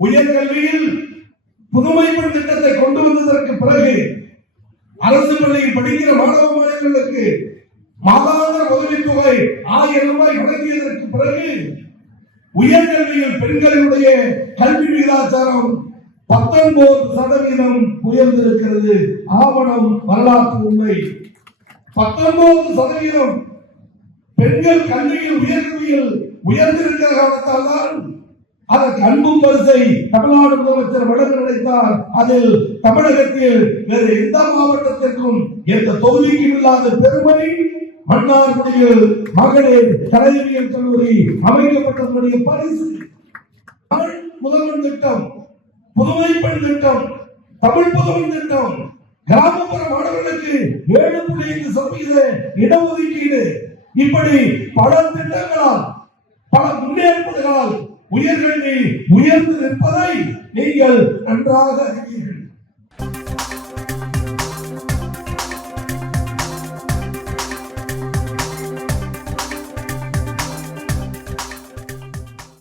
உயர்கல்வியில் புதுமை பெண் திட்டத்தை கொண்டு வந்ததற்கு பிறகு அரசு பள்ளியில் படிக்கிற மாணவ மாணவர்களுக்கு மாதாந்திர உதவித்தொகை ஆயிரம் ரூபாய் வழங்கியதற்கு பிறகு உயர்கல்வியில் பெண்களுடைய கல்வி விகிதாச்சாரம் பத்தொன்பது சதவீதம் உயர்ந்திருக்கிறது. ஆவணம் வரலாற்று உண்மை. பத்தொன்பது சதவீதம் பெண்கள் கல்வியில் உயர்கல்வியில் உயர்ந்திருக்கிற காரணத்தால் தான் அதற்கு அன்பு பரிசை தமிழ்நாடு முதலமைச்சர் வழங்க நினைத்தார். அதில் தமிழகத்தில் வேறு எந்த மாவட்டத்திற்கும் எந்த தொகுதிக்கும் இல்லாத பெருமை மன்னார்குடியில் மகளிர் கலைஞரியல் கல்லூரி அமைக்கப்பட்டதனுடைய பரிசு. தமிழ் முதல்வன் திட்டம் புதுமை பெண் திட்டம் தமிழ் புதுவன் திட்டம். கிராமப்புற மாணவர்களுக்கு ஏழு புள்ளி ஐந்து சதவீத இடஒதுக்கீடு. இப்படி பல திட்டங்களால் பல முன்னேற்பாடுகளால் உயர்கல்வி உயர்ந்து நிற்பதை நீங்கள் நன்றாக அறிவீர்கள்.